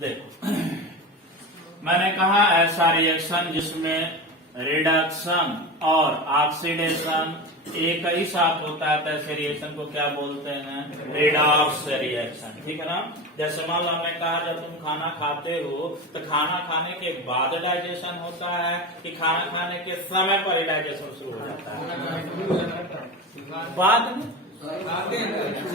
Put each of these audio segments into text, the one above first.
देखो मैंने कहा ऐसा रिएक्शन जिसमें रिडक्शन और ऑक्सीडेशन एक ही साथ होता है, तो ऐसे रिएक्शन को क्या बोलते हैं? Redox reaction. ठीक है ना। जैसे मान लो हमने कहा जब तुम खाना खाते हो तो खाना खाने के बाद डाइजेशन होता है कि खाना खाने के समय पर ही डाइजेशन शुरू हो जाता है? बाद में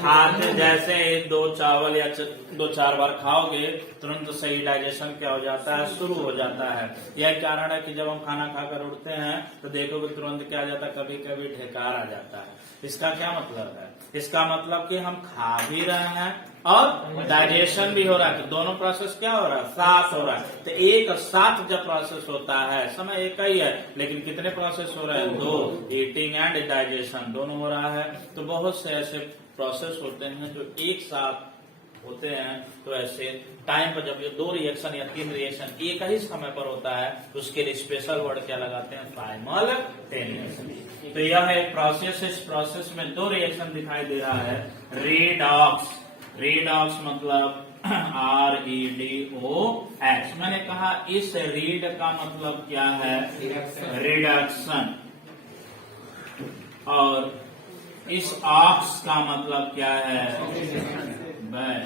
खाते जैसे दो चावल या दो चार बार खाओगे तुरंत सही डाइजेशन क्या हो जाता है? शुरू हो जाता है। यह कारण है कि जब हम खाना खाकर उठते हैं तो देखोगे तुरंत क्या आ जाता है? कभी कभी ढेकार आ जाता है। इसका क्या मतलब है? इसका मतलब कि हम खा भी रहे हैं और डाइजेशन भी हो रहा है, तो दोनों प्रोसेस क्या हो रहा है? साथ हो रहा है। तो एक साथ जब प्रोसेस होता है, समय एक ही है लेकिन कितने प्रोसेस हो रहे हैं? दो, ईटिंग एंड डाइजेशन दोनों हो रहा है। तो बहुत से ऐसे प्रोसेस होते हैं जो एक साथ होते हैं। तो ऐसे टाइम पर जब ये दो रिएक्शन या तीन रिएक्शन एक ही समय पर होता है तो उसके लिए स्पेशल वर्ड क्या लगाते हैं? साइमल्टेनियसली। तो यह एक प्रोसेस, इस प्रोसेस में दो रिएक्शन दिखाई दे रहा है। रिडॉक्स, रिडॉक्स मतलब REDOX। मैंने कहा इस रीड का मतलब क्या है? रिडक्शन। और इस ऑक्स का मतलब क्या है? बैल।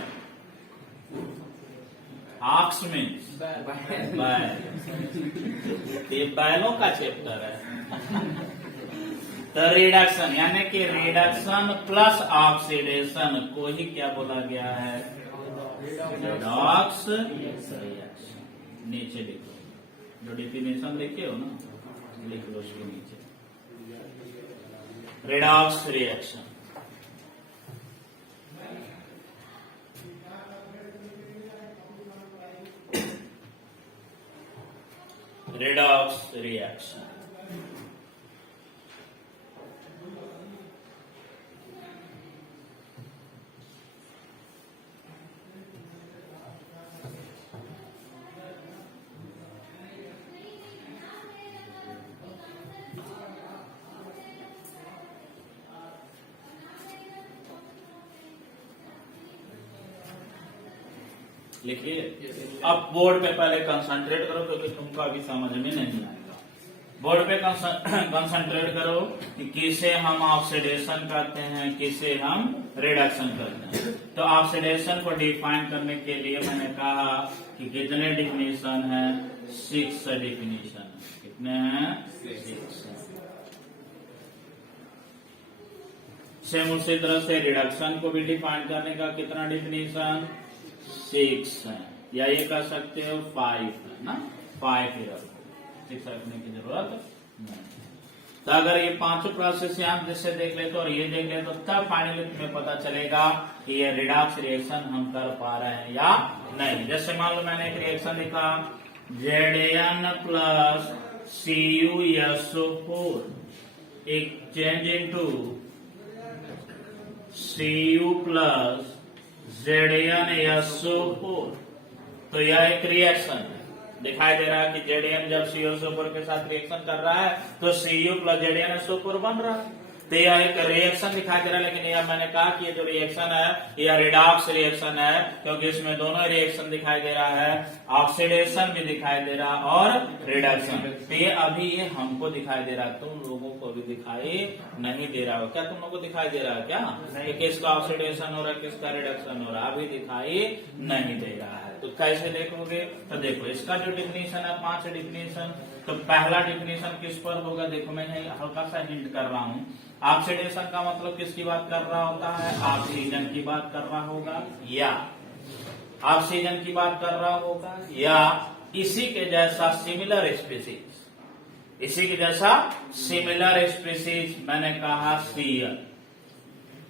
ऑक्स मीन्स बैल। ये बैलों का चैप्टर है। तो रिडक्शन यानी कि रिडक्शन प्लस ऑक्सीडेशन को ही क्या बोला गया है? Redox reaction. नीचे लिखो, जो डिफिनेशन लिखे हो ना लिख लो उसके नीचे, रिडॉक्स रिएक्शन। रिडॉक्स रिएक्शन लिखिए। अब बोर्ड पे पहले कंसंट्रेट करो क्योंकि तुमको अभी समझ में नहीं आएगा। बोर्ड पे कंसंट्रेट करो कि किसे हम ऑक्सीडेशन कहते हैं, किसे हम रिडक्शन कहते हैं। तो ऑक्सीडेशन को डिफाइन करने के लिए मैंने कहा कि कितने डिफिनीशन है? 6 डिफिनीशन। कितने हैं? 6। सेम उसी तरह से रिडक्शन को भी डिफाइन करने का कितना डिफिनीशन? 6 है, या ये कह सकते हो 5 है ना। 5 ही रखो, 6 रखने की जरूरत नहीं। तो अगर ये पांचों प्रोसेस आप जैसे देख ले तो और ये देख ले तो तब फाइनली तुम्हें पता चलेगा कि ये रिडॉक्स रिएक्शन हम कर पा रहे हैं या नहीं। जैसे मान लो मैंने एक रिएक्शन लिखा Zn प्लस CuSO4 एक change into Cu plus ZnSO4। तो यह एक रिएक्शन है। दिखाई दे रहा है कि Zn जब CuSO4 के साथ रिएक्शन कर रहा है तो Cu प्लस ZnSO4 बन रहा है। तो यह एक रिएक्शन दिखाई दे रहा है। लेकिन यह मैंने कहा कि ये जो रिएक्शन है यह रिडॉक्स रिएक्शन है क्योंकि इसमें दोनों रिएक्शन दिखाई दे रहा है, ऑक्सीडेशन भी दिखाई दे रहा और रिडक्शन। तो ये अभी ये हमको दिखाई दे रहा है, तुम लोगों को भी दिखाई नहीं दे रहा हो क्या? तुम लोगों को दिखाई दे रहा है क्या कि किसका ऑक्सीडेशन हो रहा है, किसका रिडक्शन हो रहा है? अभी दिखाई नहीं दे रहा है। तो कैसे देखोगे? तो देखो इसका जो डिफिनीशन है 5 डिफिनीशन। तो पहला डिफिनीशन किस पर होगा? देखो मैं हल्का सा हिंट कर रहा हूँ। ऑक्सीडेशन का मतलब किसकी बात कर रहा होता है? ऑक्सीजन की बात कर रहा होगा, या ऑक्सीजन की बात कर रहा होगा, या इसी के जैसा सिमिलर स्पीसीज, इसी के जैसा सिमिलर स्पीसीज। मैंने कहा सीयर।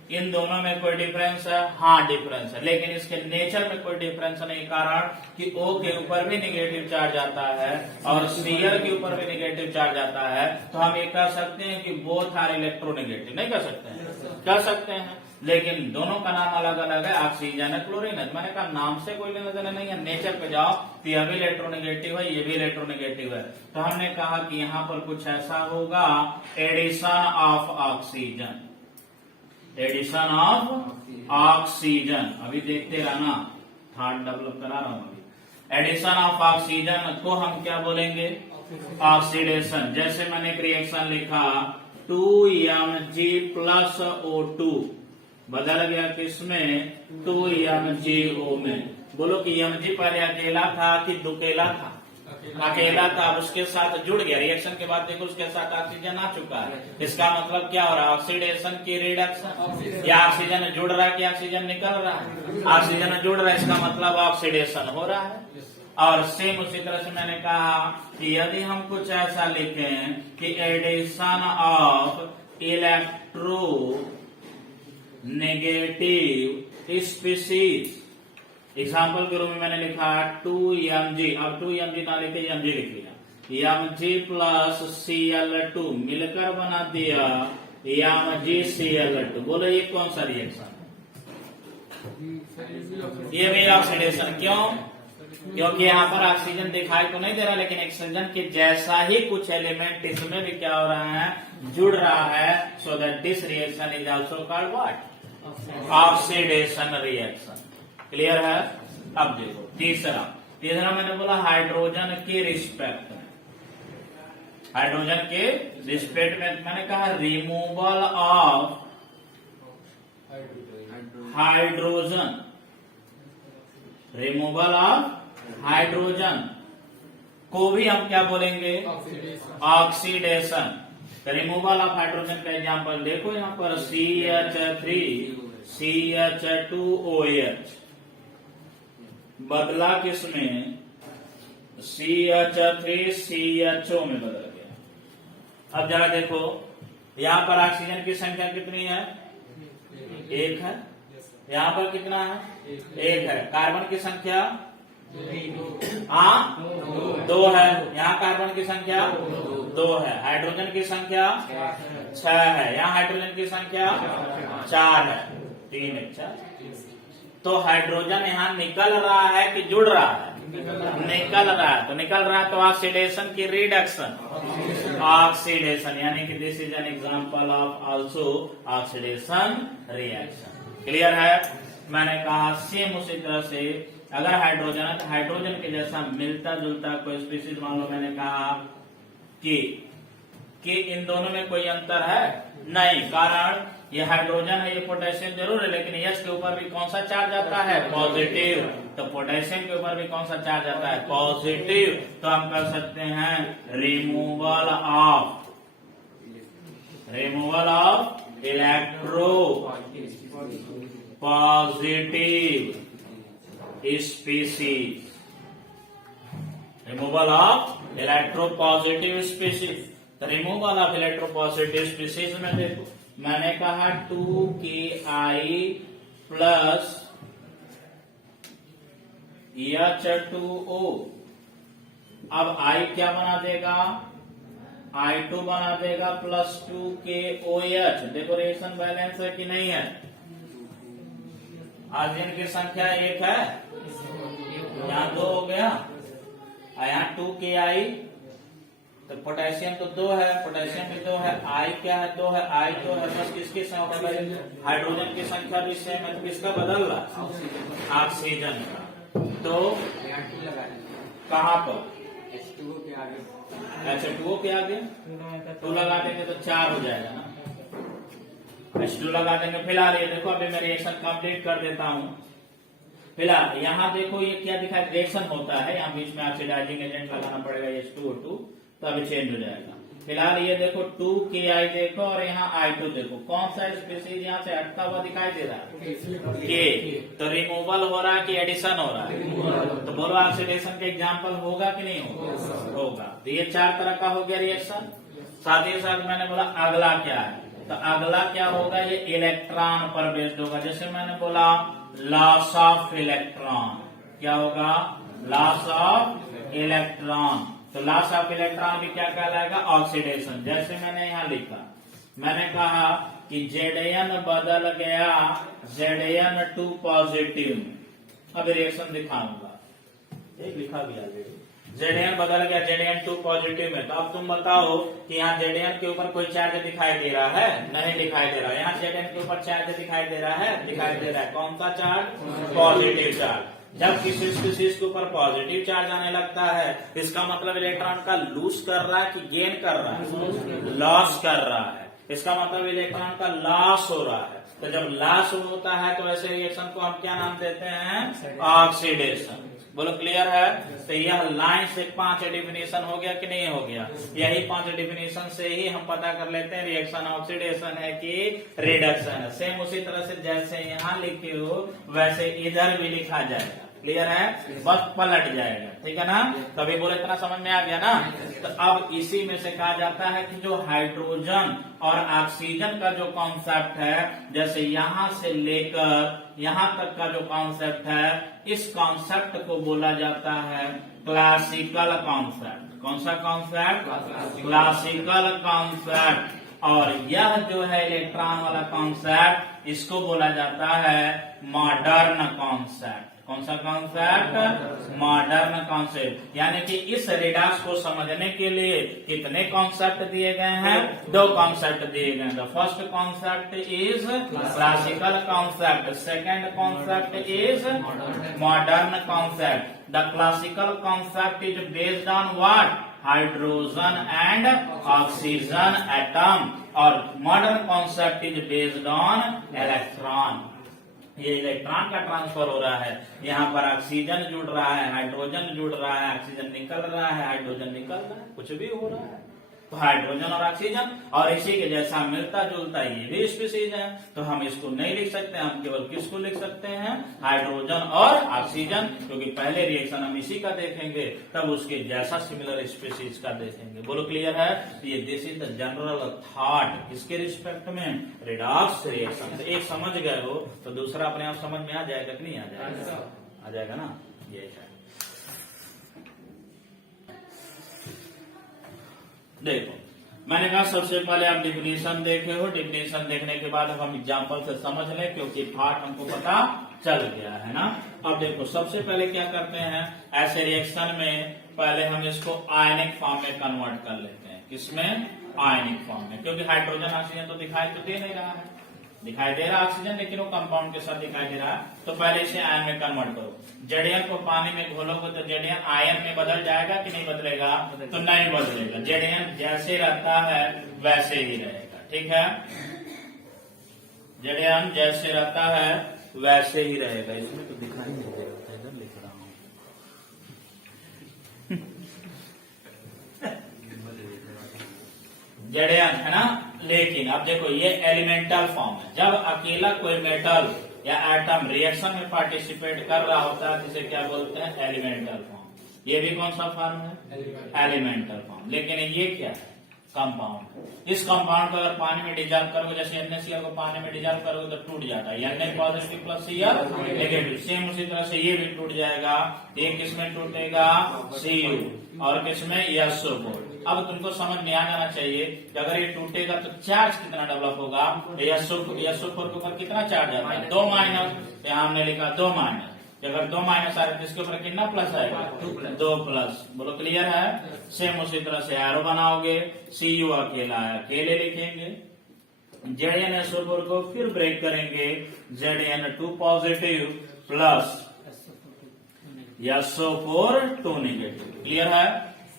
इन दोनों में कोई डिफरेंस है? हाँ डिफरेंस है, लेकिन इसके नेचर में कोई डिफरेंस नहीं। कारण कि O के ऊपर भी निगेटिव चार्ज आता है और सीयर के ऊपर भी निगेटिव चार्ज आता है। तो हम ये कह सकते हैं कि बोथ आर इलेक्ट्रोनेगेटिव। नहीं कह सकते हैं? कह सकते हैं, लेकिन दोनों का नाम अलग अलग है। ऑक्सीजन है, क्लोरीन है। मैंने कहा नाम से कोई लेना देना नहीं है, नेचर पे जाओ तो यह भी इलेक्ट्रोनेगेटिव है, ये भी इलेक्ट्रोनेगेटिव है। तो हमने कहा कि यहाँ पर कुछ ऐसा होगा, addition of oxygen, addition of oxygen. अभी देखते रहना, थर्ड डेवलप करा रहा हूं अभी। एडिशन ऑफ ऑक्सीजन को हम क्या बोलेंगे, ऑक्सीडेशन। जैसे मैंने एक रिएक्शन लिखा 2Mg प्लस O2 बदल गया किसमें, 2MgO में। बोलो कि Mg पहले अकेला था कि दुकेला था, अकेला था, अब उसके साथ जुड़ गया, रिएक्शन के बाद देखो उसके साथ ऑक्सीजन आ चुका है। इसका मतलब क्या हो रहा है, ऑक्सीडेशन की रिडक्शन। या ऑक्सीजन जुड़ रहा है कि ऑक्सीजन निकल रहा है, ऑक्सीजन जुड़ रहा है, इसका मतलब ऑक्सीडेशन हो रहा है। और सेम उसी तरह से मैंने कहा कि यदि हम कुछ ऐसा लिखें कि addition of electronegative species, example के रूप में मैंने लिखा 2Mg, अब 2Mg ना लिखे Mg लिख लिया, Mg प्लस Cl2 मिलकर बना दिया MgCl2। बोलो ये कौन सा रिएक्शन, ये भी ऑक्सीडेशन। क्यों, क्योंकि यहाँ पर ऑक्सीजन दिखाई तो नहीं दे रहा, लेकिन ऑक्सीजन के जैसा ही कुछ एलिमेंट इसमें भी क्या हो रहा है, जुड़ रहा है। So that this reaction is also called what, oxidation reaction. Clear है। अब देखो तीसरा मैंने बोला हाइड्रोजन के रिस्पेक्ट में, हाइड्रोजन के रिस्पेक्ट में मैंने कहा removal of hydrogen, removal of hydrogen को भी हम क्या बोलेंगे, ऑक्सीडेशन। रिमूवल ऑफ हाइड्रोजन का एग्जांपल देखो यहाँ पर CH3 CH2OH बदला किसमें, CH3 CHO में बदल गया। अब जरा देखो यहाँ पर ऑक्सीजन की संख्या कितनी है, एक है। यहाँ पर कितना है, एक है। कार्बन की संख्या दो है। यहाँ कार्बन की संख्या 2 है। हाइड्रोजन की संख्या 6 है। यहाँ हाइड्रोजन की संख्या 4 है। 3 है 4। तो हाइड्रोजन यहाँ निकल रहा है कि जुड़ रहा है, निकल रहा है। तो निकल रहा है तो ऑक्सीडेशन की रिडक्शन, ऑक्सीडेशन, यानी कि this is an example of also oxidation reaction. Clear है। मैंने कहा सेम उसी तरह से अगर हाइड्रोजन है तो हाइड्रोजन के जैसा मिलता जुलता कोई स्पीशीज मान लो, मैंने कहा कि इन दोनों में कोई अंतर है नहीं, कारण ये हाइड्रोजन है, ये पोटेशियम जरूर है, लेकिन यश के ऊपर भी कौन सा चार्ज आता है, पॉजिटिव। तो पोटेशियम के ऊपर भी कौन सा चार्ज आता है, पॉजिटिव। तो हम कर सकते हैं removal of electro positive species, removal of electropositive species. Removal of electropositive species में देखो मैंने कहा 2Ki प्लस H2O। अब I क्या बना देगा, I2 बना देगा प्लस 2KOH। देखो रिएक्शन बैलेंस है कि नहीं है। ऑक्सीजन की संख्या 1 है, यहाँ 2 हो गया, यहाँ 2Ki, तो पोटेशियम तो 2 है, पोटेशियम भी 2 है, I क्या है, 2 है, I तो है, बस किसकी संख्या, हाइड्रोजन की संख्या भी सेम है, तो किसका बदल रहा, ऑक्सीजन का। तो कहाँ पर H2O के आगे 2 लगा देंगे तो 4 हो जाएगा ना, H2 लगा देंगे। फिलहाल ये देखो अभी मैं रिएक्शन कंप्लीट कर देता हूँ। फिलहाल यहाँ देखो ये क्या दिखा, रिएक्शन होता है, यहाँ बीच में ऑक्सीडाइजिंग एजेंट लगाना पड़ेगा H2O2, तो अभी चेंज हो जाएगा। फिलहाल ये देखो 2Ki देखो और यहाँ I2 देखो, कौन सा स्पीशीज यहाँ से हटता हुआ दिखाई दे रहा है, K। तो रिमूवल हो रहा है कि एडिशन हो रहा है, तो बोलो ऑक्सीडेशन का एग्जाम्पल होगा कि नहीं होगा, होगा। तो ये 4 तरह का हो गया रिएक्शन। साथ ही साथ मैंने बोला अगला क्या है, तो अगला क्या होगा, ये इलेक्ट्रॉन पर बेस्ड होगा। जैसे मैंने बोला लॉस ऑफ इलेक्ट्रॉन, क्या होगा, लॉस ऑफ इलेक्ट्रॉन। तो लॉस ऑफ इलेक्ट्रॉन भी क्या कहलाएगा, ऑक्सीडेशन। जैसे मैंने यहाँ लिखा, मैंने कहा कि Zn बदल गया Zn2 पॉजिटिव। अब रिएक्शन दिखाऊंगा, एक लिखा भी ऑलरेडी, Zn बदल गया Zn2 पॉजिटिव में। तो अब तुम बताओ कि यहाँ Zn के ऊपर कोई चार्ज दिखाई दे रहा है, नहीं दिखाई दे रहा है। यहाँ Zn के ऊपर चार्ज दिखाई दे रहा है, दिखाई दे रहा है। कौन सा चार्ज, पॉजिटिव चार्ज। जब किसी स्पीसीज के ऊपर पॉजिटिव चार्ज आने लगता है, इसका मतलब इलेक्ट्रॉन का लूज कर रहा है कि गेन कर रहा है, लॉस कर रहा है। इसका मतलब इलेक्ट्रॉन का लॉस हो रहा है। तो जब लॉस होता है तो ऐसे रिएक्शन को हम क्या नाम देते हैं? ऑक्सीडेशन। बोलो क्लियर है? तो यह लाइन से 5 डिफिनेशन हो गया कि नहीं हो गया? यही 5 डिफिनेशन से ही हम पता कर लेते हैं रिएक्शन ऑक्सीडेशन है कि रिडक्शन है। सेम उसी तरह से जैसे यहाँ लिखे हो वैसे इधर भी लिखा जाएगा। क्लियर है? बस पलट जाएगा। ठीक है ना? तभी बोले इतना समझ में आ गया ना? तो अब इसी में से कहा जाता है कि जो हाइड्रोजन और ऑक्सीजन का जो कॉन्सेप्ट है, जैसे यहां से लेकर यहां तक का जो कॉन्सेप्ट है, इस कॉन्सेप्ट को बोला जाता है क्लासिकल कॉन्सेप्ट। कौन सा कॉन्सेप्ट? Classical concept. और यह जो है इलेक्ट्रॉन वाला कॉन्सेप्ट, इसको बोला जाता है मॉडर्न कॉन्सेप्ट। कौन सा कॉन्सेप्ट? Modern concept. यानी कि इस रिडक्स को समझने के लिए कितने कॉन्सेप्ट दिए गए हैं? 2 कॉन्सेप्ट दिए गए हैं। The first concept is classical concept, second concept is modern concept. The classical concept is based on what? Hydrogen and oxygen atom. और modern concept is based on electron. ये इलेक्ट्रॉन का transfer हो रहा है, यहाँ पर ऑक्सीजन जुड़ रहा है, हाइड्रोजन जुड़ रहा है, ऑक्सीजन निकल रहा है, हाइड्रोजन निकल रहा है, कुछ भी हो रहा है। तो हाइड्रोजन और ऑक्सीजन, और इसी के जैसा मिलता जुलता ये भी स्पीसीज है। तो हम इसको नहीं लिख सकते, हम केवल किसको लिख सकते हैं? हाइड्रोजन और ऑक्सीजन, क्योंकि पहले रिएक्शन हम इसी का देखेंगे, तब उसके जैसा सिमिलर स्पीसीज का देखेंगे। बोलो क्लियर है? ये this is the general thought किसके रिस्पेक्ट में? Redox reaction. तो एक समझ गए हो तो दूसरा अपने आप समझ में आ जाएगा कि नहीं आ जाएगा? आ जाएगा ना? ये है। देखो, मैंने कहा सबसे पहले आप डिफिनेशन देखे हो, डिफिनेशन देखने के बाद हम एग्जांपल से समझ लें, क्योंकि पार्ट हमको पता चल गया है ना। अब देखो, सबसे पहले क्या करते हैं, ऐसे रिएक्शन में पहले हम इसको आयनिक फॉर्म में कन्वर्ट कर लेते हैं। किसमें? आयनिक फॉर्म में, क्योंकि हाइड्रोजन ऑक्सीजन तो दिखाई तो दे नहीं रहा है, दिखाई दे रहा ऑक्सीजन, लेकिन वो कंपाउंड के साथ दिखाई दे रहा है। तो पहले इसे आयन में कन्वर्ट करो। जेडीएन को पानी में घोलोगे तो जेडीएन आयन में बदल जाएगा कि नहीं बदलेगा? तो नहीं बदलेगा। जेडीएन जैसे रहता है वैसे ही रहेगा। ठीक है? जेडीएन जैसे रहता है वैसे ही रहेगा। इसमें तो दिखाई नहीं दे रहा, इधर लिख रहा हूं। जेडीएन है ना। लेकिन अब देखो, ये एलिमेंटल फॉर्म है। जब अकेला कोई मेटल या एटम रिएक्शन में पार्टिसिपेट कर रहा होता है, जिसे क्या बोलते हैं? Elemental form. ये भी कौन सा फॉर्म है? Elemental form. लेकिन ये क्या है? कंपाउंड। इस कंपाउंड को अगर पानी में डिजॉल्व करोगे, जैसे NaCl को पानी में डिजॉल्व करोगे तो टूट जाता है, Na positive plus Cl negative. Same उसी तरह से ये भी टूट जाएगा। ये किसमें टूटेगा? Cu। और किसमें? SO4। अब तुमको समझ में आ जाना चाहिए कि अगर ये टूटेगा तो चार्ज कितना डेवलप होगा? SO4 के ऊपर कितना चार्ज आता है? 2 माइनस। यहाँ हमने लिखा 2 माइनस। अगर 2 माइनस आ रहे तो इसके ऊपर कितना प्लस आएगा? 2 प्लस। बोलो क्लियर है? सेम उसी तरह से एरो बनाओगे। Cu अकेला है, अकेले लिखेंगे। ZnSO4 को फिर ब्रेक करेंगे, Zn2 positive plus SO4 2 negative. Clear है?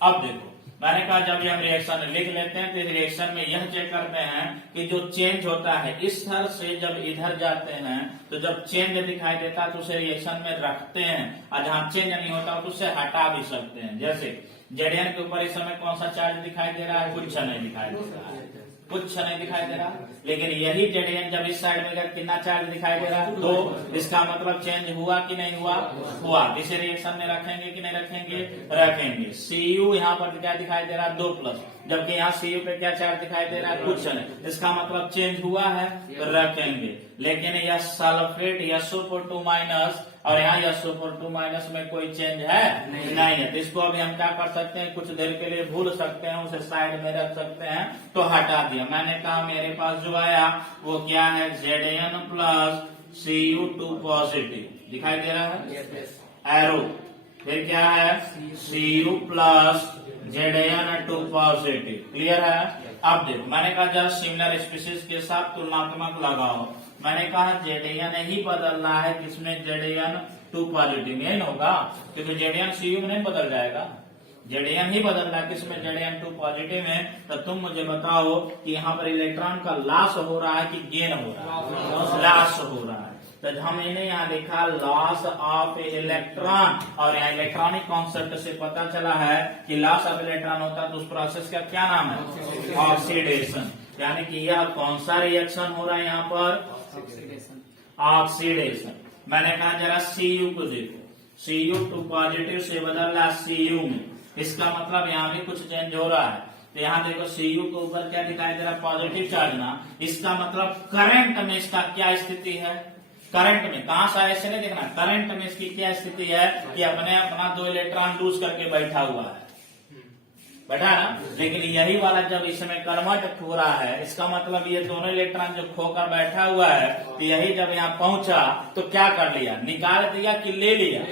अब देखो, मैंने कहा जब ये हम रिएक्शन लिख लेते हैं तो इस रिएक्शन में यह चेक करते हैं कि जो चेंज होता है इस तरह से जब इधर जाते हैं तो जब चेंज दिखाई देता है तो उसे रिएक्शन में रखते हैं, और जहां चेंज नहीं होता तो उसे हटा भी सकते हैं। जैसे जेडीएन के ऊपर इस समय कौन सा चार्ज दिखाई दे रहा है? कुछ नहीं दिखाई दे रहा है, कुछ नहीं दिखाई दे रहा। लेकिन यही जेडीएन जब इस साइड में कितना चार्ज दिखाई दे रहा है? 2। इसका मतलब चेंज हुआ कि नहीं हुआ? हुआ। इसे रिएक्शन में रखेंगे कि नहीं रखेंगे? रखेंगे। Cu यहाँ पर क्या दिखाई दे रहा है? 2 प्लस। जबकि यहाँ Cu पे क्या चार्ज दिखाई दे रहा है? कुछ नहीं। इसका मतलब चेंज हुआ है तो रखेंगे। लेकिन यह सल्फेट SO4 2 माइनस और यहाँ SO4 2 माइनस में कोई चेंज है? नहीं है। तो इसको अभी हम क्या कर सकते हैं? कुछ देर के लिए भूल सकते हैं, उसे साइड में रख सकते हैं। तो हटा दिया। मैंने कहा मेरे पास जो आया वो क्या है? Zn प्लस Cu2 पॉजिटिव दिखाई दे रहा है, एरो। फिर क्या है? Cu plus Zn2 positive. Clear है? अब देखो, मैंने कहा जरा सिमिलर स्पीसीज के साथ तुलनात्मक लगाओ। मैंने कहा जेडीएन ही बदल रहा है, किसमें? जेडीएन टू पॉजिटिव, यही ना होगा, क्योंकि जेडीएन सीयू में नहीं बदल जाएगा, जेडीएन ही बदल रहा है, किसमें जेडीएन टू पॉजिटिव में। तो तुम मुझे बताओ कि यहाँ पर इलेक्ट्रॉन का लॉस हो रहा है कि गेन हो रहा है? लॉस हो रहा है। तो हमने यहाँ लिखा लॉस ऑफ इलेक्ट्रॉन, और यहाँ इलेक्ट्रॉनिक कॉन्सेप्ट से पता चला है कि लॉस ऑफ इलेक्ट्रॉन होता है तो उस प्रोसेस का क्या नाम है? ऑक्सीडेशन। यानी कि यह कौन सा रिएक्शन हो रहा है यहाँ पर? ऑक्सीडेशन। मैंने कहा जरा सीयू को देखो, सीयू टू पॉजिटिव से बदल रहा सीयू में, इसका मतलब यहाँ भी कुछ चेंज हो रहा है। तो यहाँ देखो सीयू के ऊपर क्या दिखाई दे रहा है? पॉजिटिव चार्ज ना, इसका मतलब करंट में इसका क्या स्थिति है? करंट में कहां से ऐसे नहीं देखना, करंट में इसकी क्या स्थिति है कि अपना 2 इलेक्ट्रॉन लूज करके बैठा हुआ है, बैठा है ना। लेकिन यही वाला जब इसमें कन्वर्ट हो रहा है, इसका मतलब ये दोनों इलेक्ट्रॉन जो खोकर बैठा हुआ है, तो यही जब यहाँ पहुंचा तो क्या कर लिया? निकाल दिया कि ले लिया?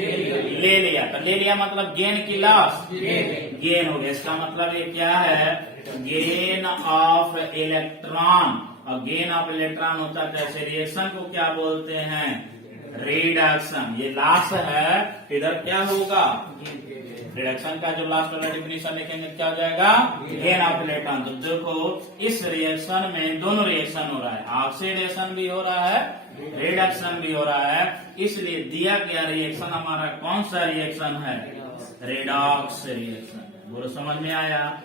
ले लिया। तो ले लिया मतलब गेन की लॉस? गेन हो गया। इसका मतलब ये क्या है? Gain of electron. और गेन ऑफ इलेक्ट्रॉन होता है जैसे रिएक्शन को क्या बोलते हैं? रिडक्शन। ये लॉस है, इधर क्या होगा? रिडक्शन का जो लास्ट वाला डिफिनेशन लिखेंगे क्या हो जाएगा? Gain of electron. तो देखो इस रिएक्शन में दोनों रिएक्शन हो रहा है, ऑक्सीडेशन भी हो रहा है, रिडक्शन भी हो रहा है। इसलिए दिया गया रिएक्शन हमारा कौन सा रिएक्शन है? Redox reaction. बोलो समझ में आया?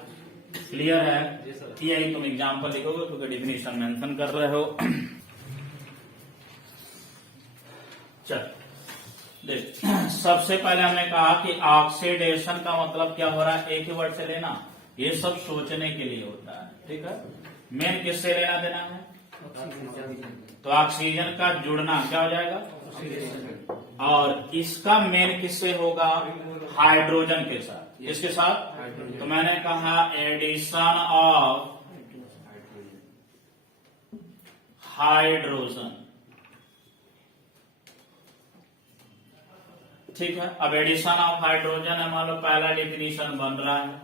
क्लियर है? यही तुम एग्जाम्पल लिखोगे क्योंकि डिफिनेशन मेंशन कर रहे हो। चल देख, सबसे पहले हमने कहा कि ऑक्सीडेशन का मतलब क्या हो रहा है? एक ही वर्ड से लेना, ये सब सोचने के लिए होता है, ठीक है। मेन किससे लेना देना है? तो ऑक्सीजन का जुड़ना क्या हो जाएगा? और इसका मेन किससे होगा? हाइड्रोजन के साथ। किसके साथ? तो मैंने कहा एडिशन ऑफ हाइड्रोजन, ठीक है। अब एडिशन ऑफ हाइड्रोजन है, मान लो पहला डिफिनीशन बन रहा है,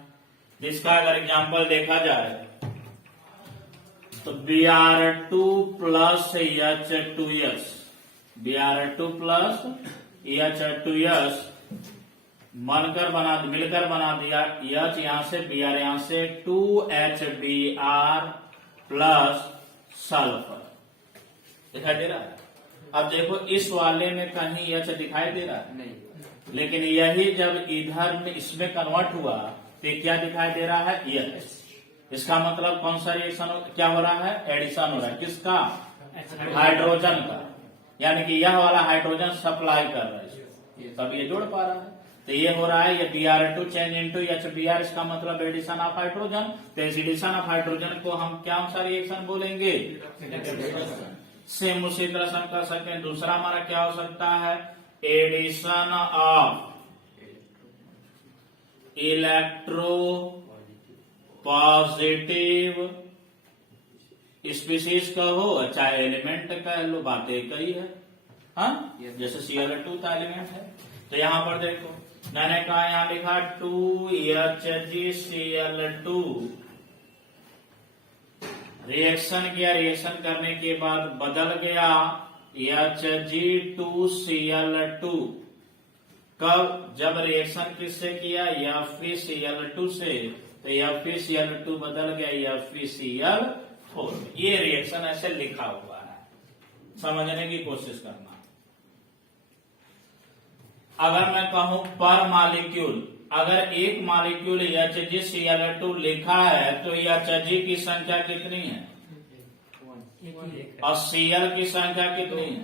जिसका अगर एग्जांपल देखा जाए तो Br2 plus H2S, Br2 plus H2S मिलकर बना दिया H यहां से, Br यहां से, 2HBr प्लस सल्फर। दिखाई दे रहा है? अब देखो इस वाले में कहीं H दिखाई दे रहा है? नहीं। लेकिन यही जब इधर में इसमें कन्वर्ट हुआ तो क्या दिखाई दे रहा है? H। इसका मतलब कौन सा रिएक्शन क्या हो रहा है? एडिशन हो रहा है। किसका? हाइड्रोजन का। यानी कि यह वाला हाइड्रोजन सप्लाई कर रहा है, तब ये जोड़ पा रहा है। तो ये हो रहा है, ये Br2 चेंज इनटू HBr, इसका मतलब एडिशन ऑफ हाइड्रोजन। तो इस एडिशन ऑफ हाइड्रोजन को हम क्या सा रिएक्शन बोलेंगे? सेम उसी तरह से हम कर सकते हैं। दूसरा हमारा क्या हो सकता है? Addition of electropositive species कहो चाहे एलिमेंट कह लो, बातें कही है, हाँ। जैसे Cl2 का एलिमेंट है। तो यहां पर देखो मैंने कहा, यहां लिखा 2HgCl2 रिएक्शन किया, रिएक्शन करने के बाद बदल गया Hg2Cl2। कब? जब रिएक्शन किससे किया? FeCl2 से। तो FeCl2 बदल गया FeCl4। ये रिएक्शन ऐसे लिखा हुआ है, समझने की कोशिश करना। अगर मैं कहूं पर मॉलिक्यूल, अगर एक मॉलिक्यूल HgCl2 लिखा है तो Hg की संख्या कितनी है? और Cl की संख्या कितनी है?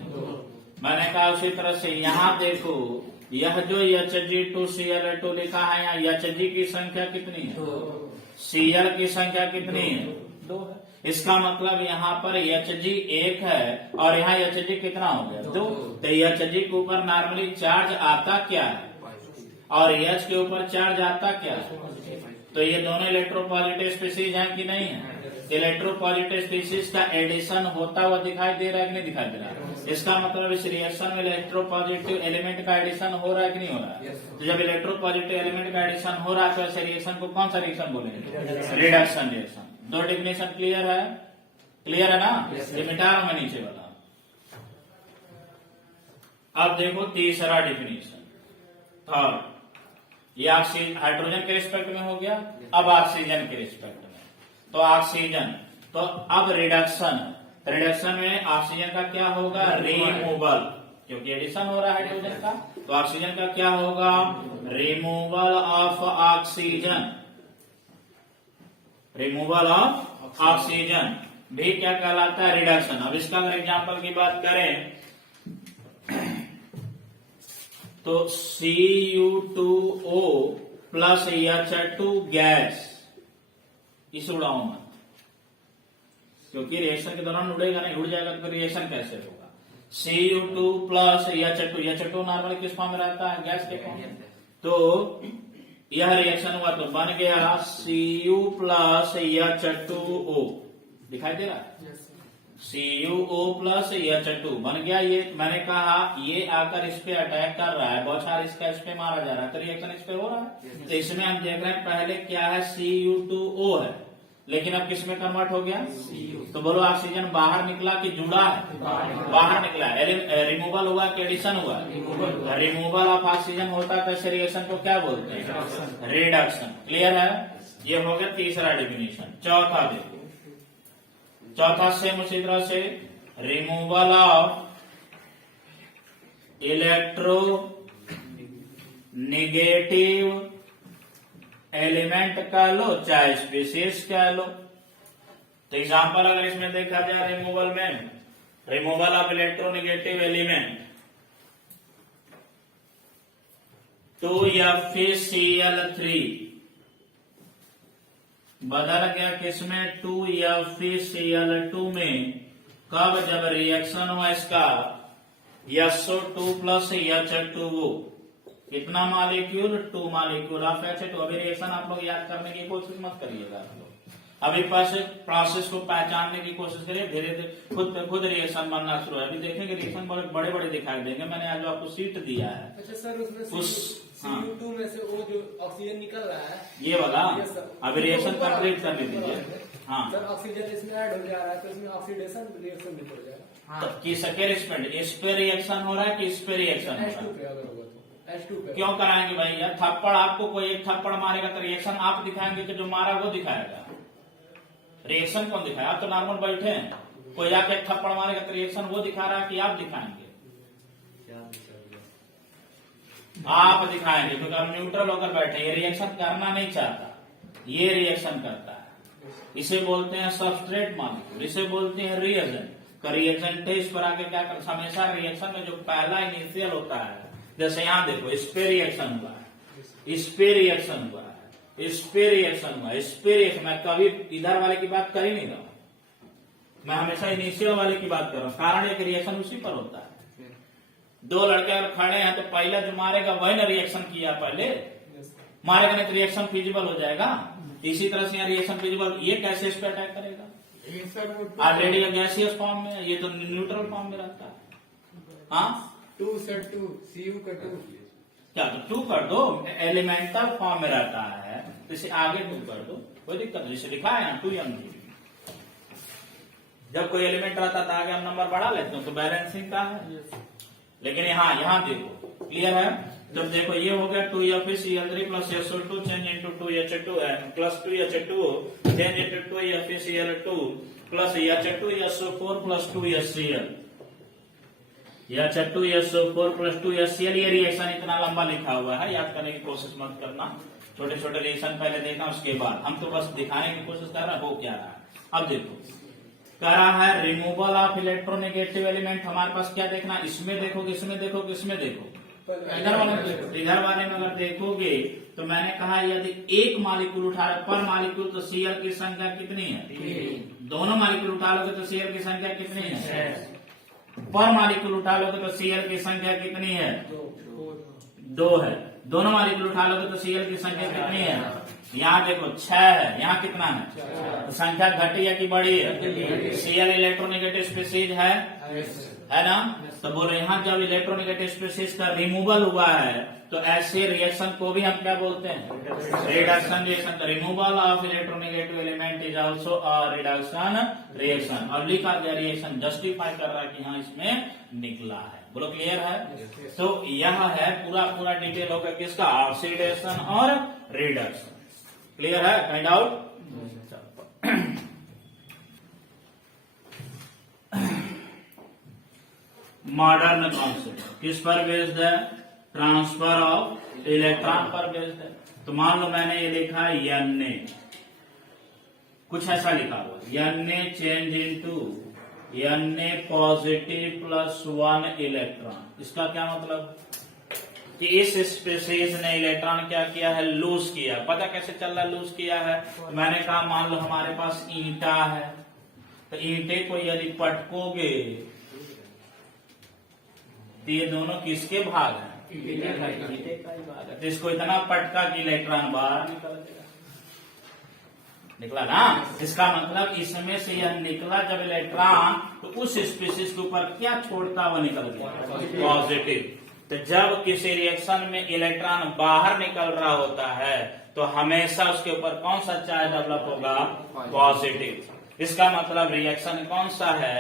मैंने कहा उसी तरह से यहां देखो, यह जो Hg2Cl2 लिखा है, यहाँ Hg की संख्या कितनी है? Cl की संख्या कितनी है? 2 है। इसका मतलब यहाँ पर Hg 1 है और यहाँ Hg कितना हो गया? 2। तो Hg के ऊपर नॉर्मली चार्ज आता क्या है और H के ऊपर चार्ज आता क्या है? तो ये दोनों इलेक्ट्रोपॉजिटिव स्पीसीज हैं कि नहीं है? इलेक्ट्रोपॉजिटिव स्पीसीज का एडिशन होता हुआ दिखाई दे रहा है कि नहीं दिखाई दे रहा है? इसका मतलब इस रिएक्शन में इलेक्ट्रोपॉजिटिव एलिमेंट का एडिशन हो रहा है कि नहीं हो रहा है? तो जब इलेक्ट्रोपॉजिटिव एलिमेंट का एडिशन हो रहा है तो ऐसे रिएक्शन को कौन सा रिएक्शन बोलेंगे? Reduction reaction. 2 डिफिनेशन क्लियर है? क्लियर है ना? ये मिटा रहा हूं मैं नीचे वाला। अब देखो तीसरा डिफिनेशन, थर्ड। ये ऑक्सीजन हाइड्रोजन के रिस्पेक्ट में हो गया, अब ऑक्सीजन के रिस्पेक्ट में। तो ऑक्सीजन, तो अब रिडक्शन, रिडक्शन में ऑक्सीजन का क्या होगा, रिमूवल, क्योंकि एडिशन हो रहा है हाइड्रोजन का। तो ऑक्सीजन का क्या होगा, removal of oxygen, removal of oxygen भी क्या कहलाता है, रिडक्शन। अब इसका अगर एग्जाम्पल की बात करें तो Cu2O प्लस H2 गैस, इस उड़ाओ मत, क्योंकि रिएक्शन के दौरान उड़ेगा नहीं, उड़ जाएगा तो रिएक्शन कैसे होगा। Cu2 plus H2, H2 normally किस फॉर्म में रहता है, गैस के फॉर्म में। तो यह रिएक्शन हुआ तो बन गया Cu प्लस H2O, दिखाई दे रहा है, CuO प्लस H2 बन गया। ये मैंने कहा ये आकर इस पे अटैक कर रहा है, बौछार इसका इस पे मारा जा रहा है, तो रिएक्शन इस पे हो रहा है। तो इसमें हम देख रहे हैं पहले क्या है, Cu2O है, लेकिन अब किस में कन्वर्ट हो गया, तो बोलो ऑक्सीजन बाहर निकला कि जुड़ा है, बाहर निकला है। रिमूवल हुआ कि एडिशन हुआ, रिमूवल ऑफ ऑक्सीजन होता है, तो रिएक्शन को क्या बोलते हैं, रिडक्शन। क्लियर है, ये हो गया तीसरा डिफिनेशन। चौथा देखो, चौथा सेम उसी तरह से, removal of electro negative element कह लो चाहे स्पीसीज कह लो। तो एग्जांपल अगर इसमें देखा जाए रिमूवल में, removal of electronegative element 2FeCl3 बदल गया किसमें, 2FeCl2 में, कब, जब रिएक्शन हुआ इसका SO2 प्लस H2O, कितना मॉलिक्यूल, 2 मॉलिक्यूल ऑफ H2। अभी रिएक्शन आप लोग याद करने की कोशिश मत करिएगा आप लोग, अभी प्रोसेस को पहचानने की कोशिश करिए, धीरे धीरे खुद पे खुद रिएक्शन बनना शुरू है। अभी देखेंगे रिएक्शन बड़े बड़े दिखाई देंगे। मैंने आज आपको सीट दिया है। अच्छा सर, उसमें Cu2 में से वो जो ऑक्सीजन निकल रहा है, ये वाला, अभी रिएक्शन कंप्लीट करने दीजिए। हाँ सर, ऑक्सीजन इसमें ऐड हो जा रहा है, तो इसमें ऑक्सीडेशन रिएक्शन भी हो जाएगा। तो किसके रिस्पेक्ट, इस पे रिएक्शन हो रहा है कि इस पे रिएक्शन हो रहा है, H2 पे अगर होगा तो H2 पे क्यों कराएंगे भाई यार, थप्पड़ आपको कोई एक थप्पड़ मारेगा तो रिएक्शन आप दिखाएंगे कि जो मारा वो दिखाएगा, रिएक्शन कौन दिखाया, आप तो नॉर्मल बैठे हैं, कोई आके एक थप्पड़ मारेगा तो रिएक्शन वो दिखा रहा है कि आप दिखाएंगे, आप दिखाएंगे, क्योंकि हम न्यूट्रल होकर बैठे, ये रिएक्शन करना नहीं चाहता, ये रिएक्शन करता है। इसे बोलते हैं सबस्ट्रेट मॉलिक्यूल, इसे बोलते हैं रिएजेंट। का रिएक्शन इस पर आके क्या करता, हमेशा रिएक्शन में जो पहला इनिशियल होता है, जैसे यहाँ देखो इस पे रिएक्शन हुआ है, इस पे रिएक्शन हुआ है, इस पे रिएक्शन हुआ, इस पे रिएक्शन, मैं कभी इधर वाले की बात कर ही नहीं रहा हूं, मैं हमेशा इनिशियल वाले की बात कर रहा हूं। कारण एक रिएक्शन उसी पर होता है। दो लड़के अगर खड़े हैं तो पहला जो मारेगा वही ना रिएक्शन किया, पहले मारेगा नहीं तो रिएक्शन फिजिबल हो जाएगा। इसी तरह से यहाँ रिएक्शन फिजिबल, ये कैसे इस पे अटैक करेगा, ऑलरेडी गैसियस फॉर्म में, ये तो न्यूट्रल फॉर्म में रहता है। हाँ 2 से 2 Cu का 2 क्या, तो 2 कर दो, एलिमेंटल फॉर्म में रहता है, तो इसे आगे 2 कर दो, कोई दिक्कत नहीं। इसे लिखा है ना 2m। जब कोई एलिमेंट रहता था आगे हम नंबर बढ़ा लेते हैं, तो बैलेंसिंग का है। लेकिन यहाँ देखो, क्लियर है। जब देखो ये हो गया 2FeCl3 plus SO2 change into 2H2 plus 2H2 change into 2FeCl2 plus H2SO4 plus 2HCl, H2SO4 plus 2HCl। ये रिएक्शन इतना लंबा लिखा हुआ है, याद करने की कोशिश मत करना, छोटे छोटे रिएक्शन पहले देखा, उसके बाद हम तो बस दिखाने की कोशिश कर रहे हैं हो क्या रहा है। अब देखो कह रहा है रिमूवल ऑफ इलेक्ट्रोनेगेटिव एलिमेंट, हमारे पास क्या देखना, इसमें देखोगे, इसमें देखोगे, इसमें देखो, इधर वाले में देखो। इधर वाले में अगर देखोगे तो मैंने कहा यदि एक मॉलिक्यूल उठा रहे पर मॉलिक्यूल, तो Cl की संख्या कितनी है, दोनों मॉलिक्यूल उठा लोगे तो Cl की संख्या कितनी है, पर मॉलिक्यूल उठा लोगे तो Cl की संख्या कितनी है, 2 है। दोनों मॉलिक्यूल उठा लोगे तो Cl की संख्या कितनी है, यहाँ देखो 6 है, यहाँ कितना है, तो संख्या घटी है कि बढ़ी है, Cl इलेक्ट्रोनेगेटिव स्पीसीज है ना। तो बोलो यहाँ जब इलेक्ट्रोनेगेटिव स्पीसीज का रिमूवल हुआ है तो ऐसे रिएक्शन को भी हम क्या बोलते हैं, reduction reaction. Removal of electronegative element is also a reduction reaction. और लिखा गया रिएक्शन जस्टिफाई कर रहा है कि हाँ इसमें निकला है। बोलो क्लियर है? तो यह है पूरा पूरा डिटेल होगा किसका, ऑक्सीडेशन और रिडक्शन। क्लियर है? कहीं डाउट? मॉडर्न कॉन्सेप्ट किस पर बेस्ड है? ट्रांसफर ऑफ इलेक्ट्रॉन पर बेस्ड है। तो मान लो मैंने ये लिखा एन, कुछ ऐसा लिखा हुआ N change into N positive plus 1 electron. इसका क्या मतलब कि इस स्पीसीज ने इलेक्ट्रॉन क्या किया है, लूज किया। पता कैसे चल रहा है लूज किया है? तो मैंने कहा मान लो हमारे पास ईंटा है, तो ईंटे को यदि पटकोगे तो ये दोनों किसके भाग हैं? ईंटे का ही भाग है। तो इसको इतना पटका कि इलेक्ट्रॉन बाहर निकला ना। इसका मतलब इसमें से यह निकला जब इलेक्ट्रॉन, तो उस स्पीसीज के ऊपर क्या छोड़ता हुआ निकल गया, पॉजिटिव। तो जब किसी रिएक्शन में इलेक्ट्रॉन बाहर निकल रहा होता है तो हमेशा उसके ऊपर कौन सा चार्ज डेवलप होगा, पॉजिटिव। इसका मतलब रिएक्शन कौन सा है,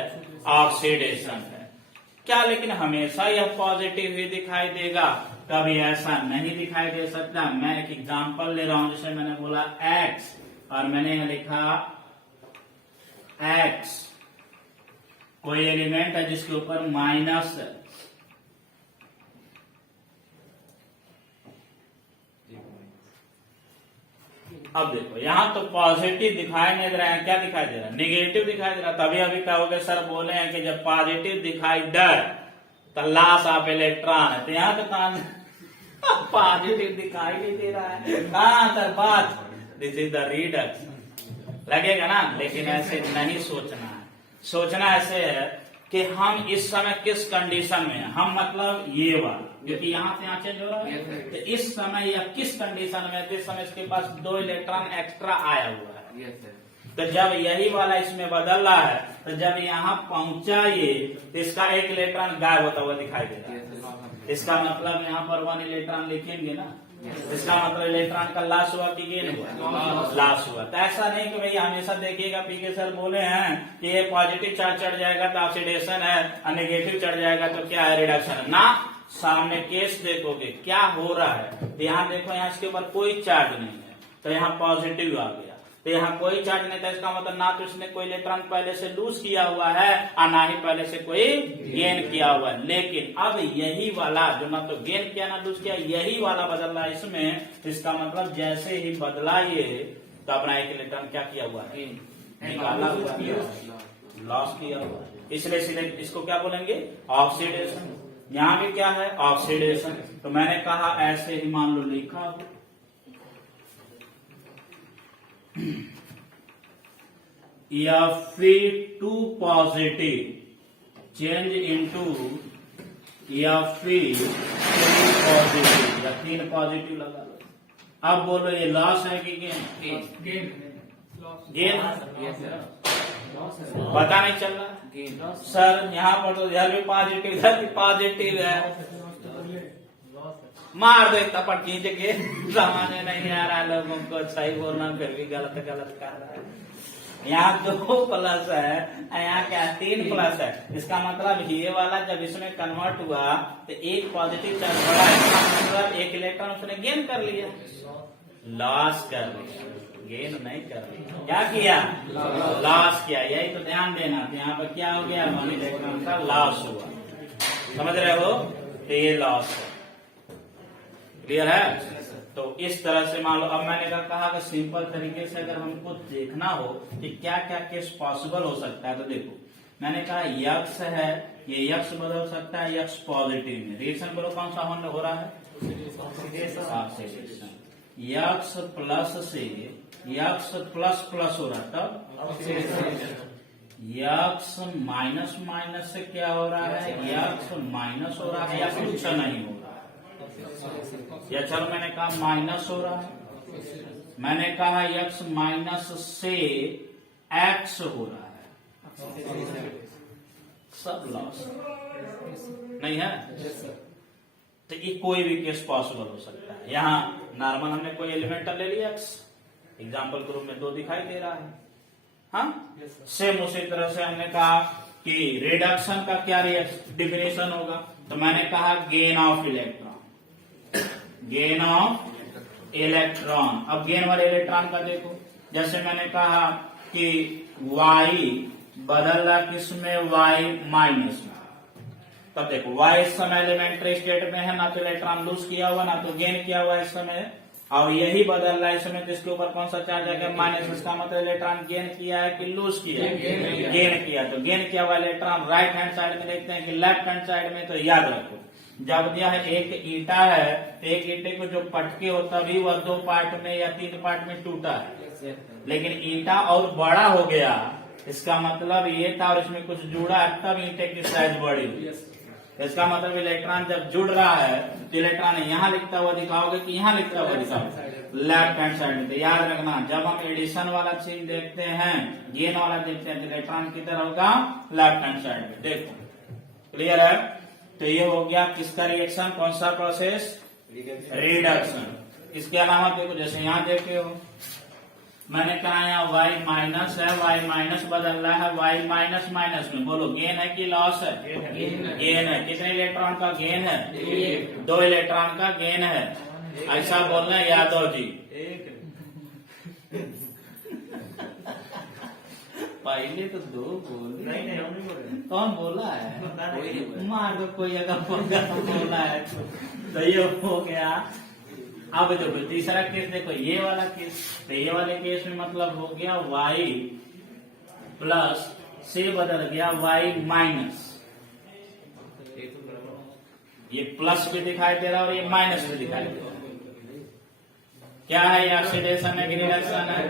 ऑक्सीडेशन है। क्या लेकिन हमेशा यह पॉजिटिव ही दिखाई देगा? कभी ऐसा नहीं दिखाई दे सकता। मैं एक एग्जांपल ले रहा हूं, जैसे मैंने बोला X और मैंने यहां लिखा X, कोई एलिमेंट है जिसके ऊपर माइनस है, अब देखो यहां तो पॉजिटिव दिखाई नहीं दे रहा है, क्या दिखाई दे रहा है, निगेटिव दिखाई दे रहा है। तभी अभी कहोगे सर बोले हैं कि जब पॉजिटिव दिखाई डर तो लॉस ऑफ इलेक्ट्रॉन है, तो यहां तो कहां पॉजिटिव दिखाई नहीं दे रहा है, कहां सर बात, दिस इज द रिडक्शन लगेगा ना। लेकिन ऐसे नहीं सोचना है, सोचना ऐसे है कि हम इस समय किस कंडीशन में हैं, हम मतलब ये वाला, क्योंकि यहाँ से यहाँ चेंज हो रहा है, तो इस समय या किस कंडीशन में, इस समय इसके पास 2 इलेक्ट्रॉन एक्स्ट्रा आया हुआ है। तो जब यही वाला इसमें बदल रहा है, तो जब यहाँ पहुंचा ये, तो इसका 1 इलेक्ट्रॉन गायब होता हुआ दिखाई दे रहा है। इसका मतलब यहाँ पर 1 इलेक्ट्रॉन लिखेंगे ना, इसका मतलब इलेक्ट्रॉन का लॉस हुआ कि गेन हुआ, लॉस हुआ। तो ऐसा नहीं कि भाई हमेशा देखिएगा, पीके सर बोले हैं कि ये पॉजिटिव चार्ज चढ़ जाएगा तो ऑक्सीडेशन है और नेगेटिव चढ़ जाएगा तो क्या है, रिडक्शन है ना। सामने केस देखोगे क्या हो रहा है, तो यहाँ देखो यहाँ इसके ऊपर कोई चार्ज नहीं है, तो यहाँ पॉजिटिव आ गया। तो यहाँ कोई चार्ज नहीं था, इसका मतलब ना तो इसने कोई इलेक्ट्रॉन पहले से लूज किया हुआ है और ना ही पहले से कोई गेन किया हुआ है। लेकिन अब यही वाला जो ना तो गेन किया ना लूज किया, यही वाला बदल रहा है इसमें। इसका मतलब जैसे ही बदला ये, तो अपना 1 इलेक्ट्रॉन क्या किया हुआ है, निकाला हुआ है, लॉस किया हुआ है। इसलिए इसको क्या बोलेंगे, ऑक्सीडेशन। यहाँ भी क्या है, ऑक्सीडेशन। तो मैंने कहा ऐसे ही मान लो लिखा हो, Fe2 positive change into Fe3 positive, या 3 पॉजिटिव लगा लो। अब बोलो ये लॉस है कि गेन? गेन पता नहीं चल रहा सर, यहाँ पर तो इधर भी पॉजिटिव, इधर भी पॉजिटिव है, मार दो थप्पड़ खींच के। समझ नहीं आ रहा लोगों को, सही बोलना फिर भी गलत गलत कर रहा है। यहाँ 2 प्लस है, यहाँ क्या 3 प्लस है। इसका मतलब ये वाला जब इसमें कन्वर्ट हुआ तो 1 पॉजिटिव चार्ज बढ़ा, इसका मतलब 1 इलेक्ट्रॉन उसने गेन कर लिया, लॉस कर लिया, गेन नहीं कर लिया। क्या किया, लॉस किया। यही तो ध्यान देना, यहाँ पर क्या हो गया, 1 इलेक्ट्रॉन का लॉस हुआ। समझ रहे हो, तो ये लॉस है। क्लियर है? तो इस तरह से मान लो, अब मैंने कहा कि सिंपल तरीके से अगर हमको देखना हो कि क्या क्या केस पॉसिबल हो सकता है, तो देखो मैंने कहा यक्स है, ये यक्स बदल सकता है, यक्स पॉजिटिव में। रिएक्शन बोलो कौन सा हो रहा है, ऑक्सीडेशन। यक्स प्लस से यक्स प्लस प्लस हो रहा है, तब यक्स माइनस माइनस से क्या हो रहा है, यक्स माइनस हो रहा है, या कुछ नहीं हो रहा है, या चलो मैंने कहा माइनस हो रहा है, मैंने कहा यक्स माइनस से एक्स हो रहा है, सब लॉस नहीं है। तो ये कोई भी केस पॉसिबल हो सकता है। यहाँ नॉर्मल हमने कोई एलिमेंटल ले लिया एक्स, एग्जाम्पल के रूप में 2 दिखाई दे रहा है, हाँ। सेम उसी तरह से हमने कहा कि रिडक्शन का क्या डिफिनेशन होगा, तो मैंने कहा gain of electron, gain of electron. अब गेन वाले इलेक्ट्रॉन का देखो, जैसे मैंने कहा कि y बदल रहा किसमें, y माइनस में। तब देखो y इस समय एलिमेंट्री स्टेट में है, ना तो इलेक्ट्रॉन लूज किया हुआ ना तो गेन किया हुआ इस समय, और यही बदल रहा है इस समय। तो इसके ऊपर कौन सा चार्ज है, माइनस। इसका मतलब इलेक्ट्रॉन गेन किया है कि लूज किया है, गेन किया। तो गेन किया हुआ इलेक्ट्रॉन राइट हैंड साइड में देखते हैं कि लेफ्ट हैंड साइड में। तो याद रखो, जब यह एक ईंटा है, एक ईंटे को जो पटके हो तभी वह 2 पार्ट में या 3 पार्ट में टूटा है, लेकिन ईंटा और बड़ा हो गया, इसका मतलब ये था और इसमें कुछ जुड़ा है, तब ईंटे की साइज बढ़ी हुई। इसका मतलब इलेक्ट्रॉन जब जुड़ रहा है तो इलेक्ट्रॉन यहाँ लिखता हुआ दिखाओगे कि यहाँ लिखता हुआ दिखाओगे, लेफ्ट हैंड साइड में। तो याद रखना, जब हम एडिशन वाला चीज देखते हैं, गेन वाला देखते हैं, तो इलेक्ट्रॉन किधर होगा, लेफ्ट हैंड साइड में। देखो क्लियर है। तो ये हो गया किसका रिएक्शन, कौन सा प्रोसेस, रिडक्शन। इसके अलावा देखो, जैसे यहाँ देखे हो, मैंने कहा यहाँ y माइनस है, y माइनस बदल रहा है y माइनस माइनस में। बोलो गेन है कि लॉस है, गेन है। कितने इलेक्ट्रॉन का गेन है, 2 इलेक्ट्रॉन का गेन है। ऐसा बोलना है यादव जी। पहले तो 2 बोल, नहीं कौन बोला है, मार दो कोई अगर बोला है तो ये हो गया। अब देखो तीसरा केस देखो, ये वाला केस। तो ये वाले केस में मतलब हो गया y प्लस से बदल गया y माइनस। ये प्लस भी दिखाई दे रहा है और ये माइनस भी दिखाई दे रहा है। क्या है, ये ऑक्सीडेशन है कि रिडक्शन है,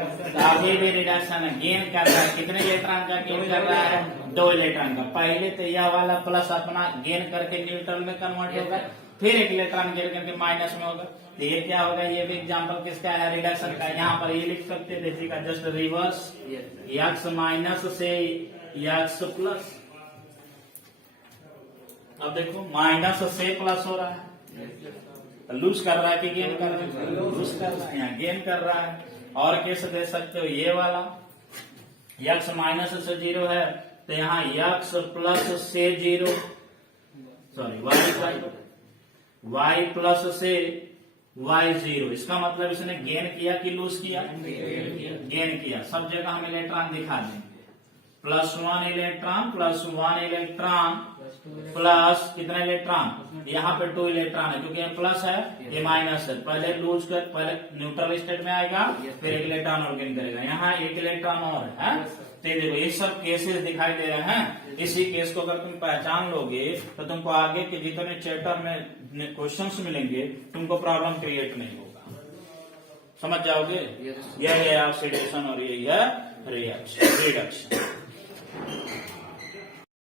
अभी भी रिडक्शन है। गेन कर रहा है, कितने इलेक्ट्रॉन का गेन कर रहा है, 2 इलेक्ट्रॉन का। पहले तो यह वाला प्लस अपना गेन करके न्यूट्रल में कन्वर्ट होगा, फिर एक इलेक्ट्रॉन गेन करके माइनस में होगा। तो ये क्या होगा, ये भी एग्जांपल किसका है, रिडक्शन का। यहाँ पर ये लिख सकते थे, इसी का जस्ट रिवर्स, x माइनस से x प्लस। अब देखो माइनस से प्लस हो रहा है, लूज कर रहा है कि गेन कर रहा है, लूज कर रहा है, यहाँ गेन कर रहा है। और कैसे दे सकते हो, ये वाला x माइनस से 0 है, तो यहाँ x प्लस से 0, सॉरी y प्लस से y 0। इसका मतलब इसने गेन किया कि लूज किया, गेन किया। सब जगह हम इलेक्ट्रॉन दिखा देंगे, +1 इलेक्ट्रॉन, +1 इलेक्ट्रॉन, प्लस कितना इलेक्ट्रॉन, यहाँ पे 2 इलेक्ट्रॉन है, क्योंकि ये प्लस है ये माइनस है। पहले लूज कर, पहले न्यूट्रल स्टेट में आएगा, फिर 1 इलेक्ट्रॉन और गेन करेगा। यहाँ 1 इलेक्ट्रॉन और है। तो देखो ये सब केसेस दिखाई दे रहे हैं। इसी केस को अगर तुम पहचान लोगे तो तुमको आगे के जितने चैप्टर में क्वेश्चंस मिलेंगे तुमको प्रॉब्लम क्रिएट नहीं होगा, समझ जाओगे। यह है ऑक्सीडेशन और यही है रिडक्शन।